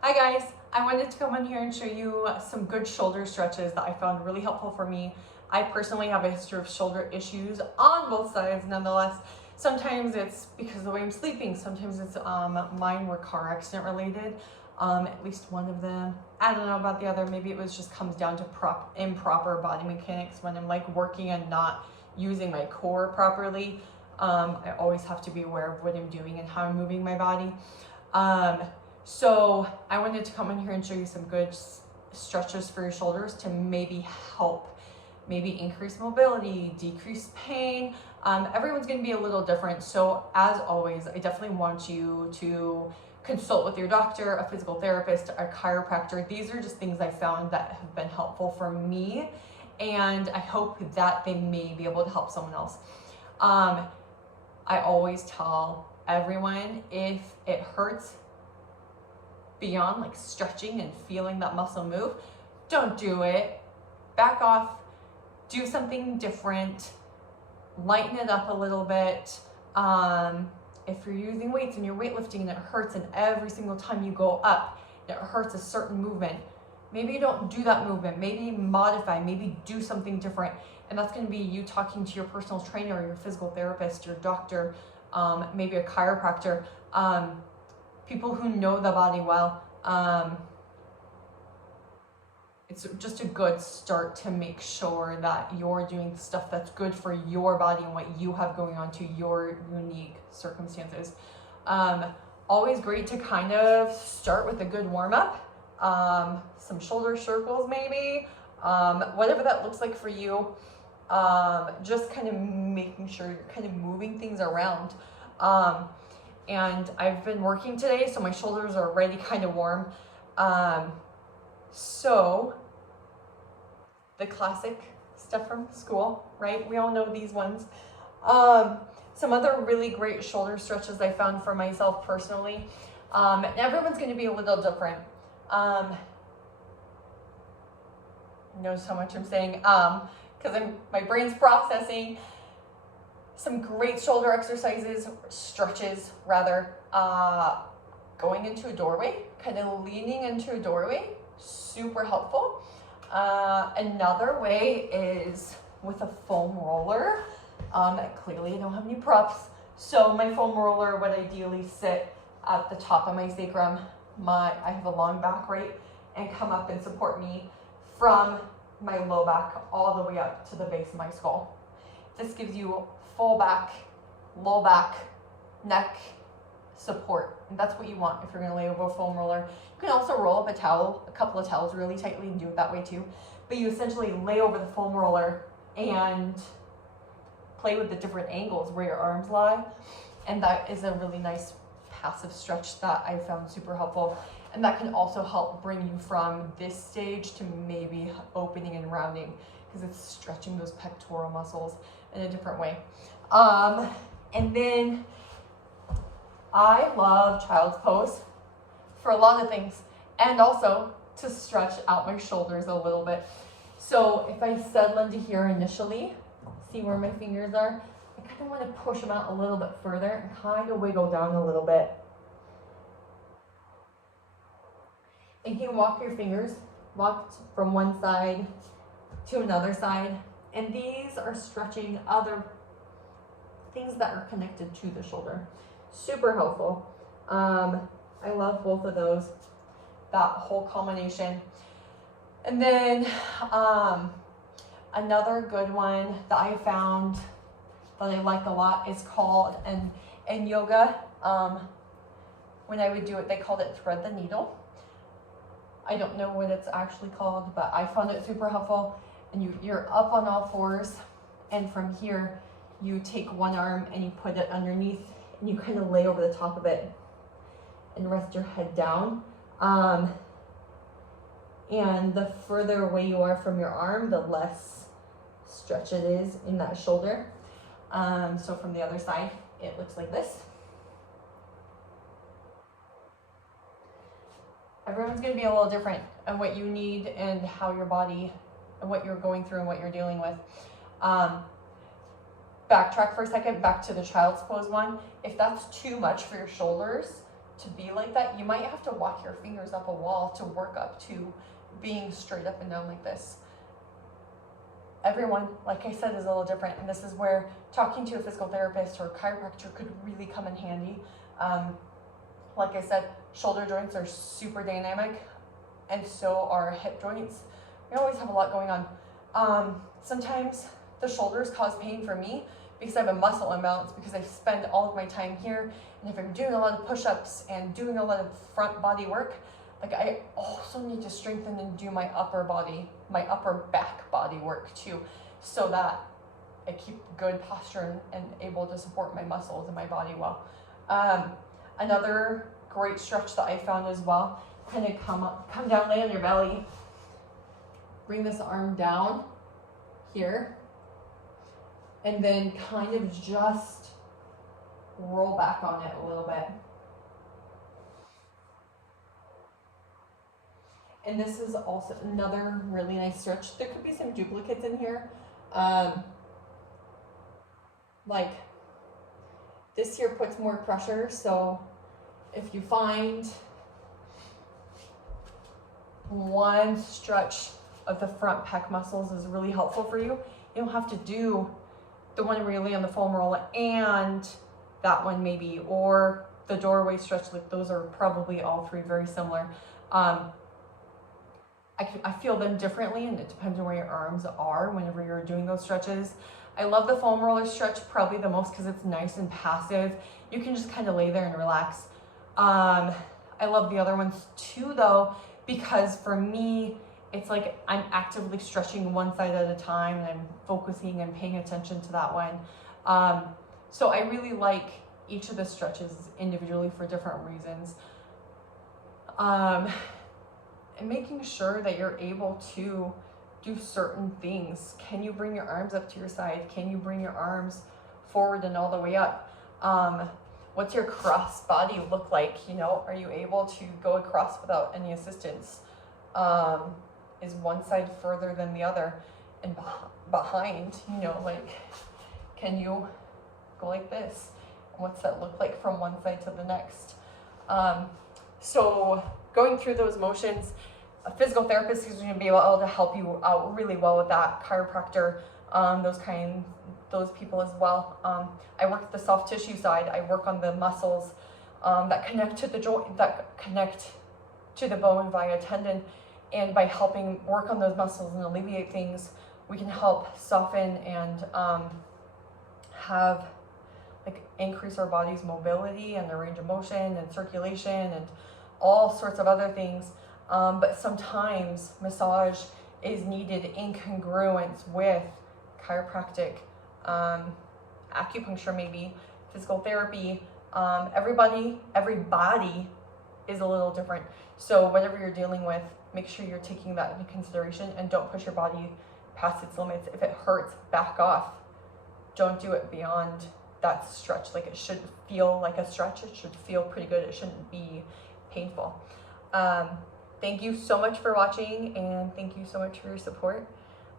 Hi guys, I wanted to come in here and show you some good shoulder stretches that I found really helpful for me. I personally have a history of shoulder issues on both sides nonetheless. Sometimes it's because of the way I'm sleeping, sometimes it's mine were car accident related, at least one of them. I don't know about the other, maybe it was just comes down to improper body mechanics when I'm like working and not using my core properly. I always have to be aware of what I'm doing and how I'm moving my body. So I wanted to come in here and show you some good stretches for your shoulders to maybe help, maybe increase mobility, decrease pain. Everyone's going to be a little different. So as always, I definitely want you to consult with your doctor, a physical therapist, a chiropractor. These are just things I found that have been helpful for me, and I hope that they may be able to help someone else. I always tell everyone, if it hurts beyond like stretching and feeling that muscle move, don't do it. Back off, do something different, lighten it up a little bit. If you're using weights and you're weightlifting and it hurts, and every single time you go up it hurts a certain movement, maybe you don't do that movement, maybe modify, maybe do something different. And that's going to be you talking to your personal trainer, your physical therapist, your doctor, maybe a chiropractor, people who know the body well. It's just a good start to make sure that you're doing stuff that's good for your body and what you have going on to your unique circumstances. Always great to kind of start with a good warm-up, some shoulder circles maybe, whatever that looks like for you. Just kind of making sure you're kind of moving things around. And I've been working today, so my shoulders are already kind of warm. So the classic stuff from school, right? We all know these ones. Some other really great shoulder stretches I found for myself personally. And everyone's going to be a little different. Notice how much I'm saying, because my brain's processing. Some great shoulder exercises, stretches rather, going into a doorway, kind of leaning into a doorway, super helpful. Another way is with a foam roller. Clearly I don't have any props, so my foam roller would ideally sit at the top of my sacrum. I have a long back, right, and come up and support me from my low back all the way up to the base of my skull. This gives you full back, low back, neck support. And that's what you want if you're going to lay over a foam roller. You can also roll up a couple of towels really tightly and do it that way too. But you essentially lay over the foam roller and play with the different angles where your arms lie. And that is a really nice passive stretch that I found super helpful. And that can also help bring you from this stage to maybe opening and rounding, because it's stretching those pectoral muscles in a different way. And then I love child's pose for a lot of things, and also to stretch out my shoulders a little bit. So if I settle into here initially, see where my fingers are, I kind of want to push them out a little bit further and kind of wiggle down a little bit. And you can walk your fingers, walk from one side to another side, and these are stretching other things that are connected to the shoulder. Super helpful. I love both of those, that whole combination. And then another good one that I found that I like a lot is called, in yoga, when I would do it, they called it thread the needle. I don't know what it's actually called, but I found it super helpful. And you're up on all fours, and from here you take one arm and you put it underneath and you kind of lay over the top of it and rest your head down. And the further away you are from your arm, the less stretch it is in that shoulder. So from the other side, it looks like this. Everyone's going to be a little different on what you need and how your body and what you're going through and what you're dealing with. Backtrack for a second, back to the child's pose one. If that's too much for your shoulders, to be like that, you might have to walk your fingers up a wall to work up to being straight up and down like this. Everyone, like I said, is a little different, and this is where talking to a physical therapist or a chiropractor could really come in handy. Like I said, shoulder joints are super dynamic, and so are hip joints. We always have a lot going on. Sometimes the shoulders cause pain for me because I have a muscle imbalance, because I spend all of my time here, and if I'm doing a lot of push-ups and doing a lot of front body work, like I also need to strengthen and do my upper back body work too, so that I keep good posture and able to support my muscles and my body well. Another great stretch that I found as well, kind of come down, lay on your belly, bring this arm down here, and then kind of just roll back on it a little bit. And this is also another really nice stretch. There could be some duplicates in here. Like this here puts more pressure, so if you find one stretch of the front pec muscles is really helpful for you, you don't have to do the one where you lay on the foam roll and that one maybe, or the doorway stretch. Like those are probably all three very similar. I feel them differently, and it depends on where your arms are whenever you're doing those stretches. I love the foam roller stretch probably the most because it's nice and passive. You can just kind of lay there and relax. I love the other ones too though, because for me, it's like I'm actively stretching one side at a time, and I'm focusing and paying attention to that one. So I really like each of the stretches individually for different reasons. And making sure that you're able to do certain things. Can you bring your arms up to your side? Can you bring your arms forward and all the way up? What's your cross body look like? You know, are you able to go across without any assistance? Is one side further than the other? And behind, you know, like, can you go like this? And what's that look like from one side to the next? So going through those motions, a physical therapist is going to be able to help you out really well with that. Chiropractor, those people as well. I work at the soft tissue side. I work on the muscles that connect to the joint, that connect to the bone via tendon. And by helping work on those muscles and alleviate things, we can help soften and increase our body's mobility and the range of motion and circulation and all sorts of other things. But sometimes massage is needed in congruence with chiropractic, acupuncture maybe, physical therapy. Every body is a little different. So whatever you're dealing with, make sure you're taking that into consideration and don't push your body past its limits. If it hurts, back off. Don't do it beyond that stretch. Like, it should feel like a stretch. It should feel pretty good. It shouldn't be painful. Thank you so much for watching, and thank you so much for your support.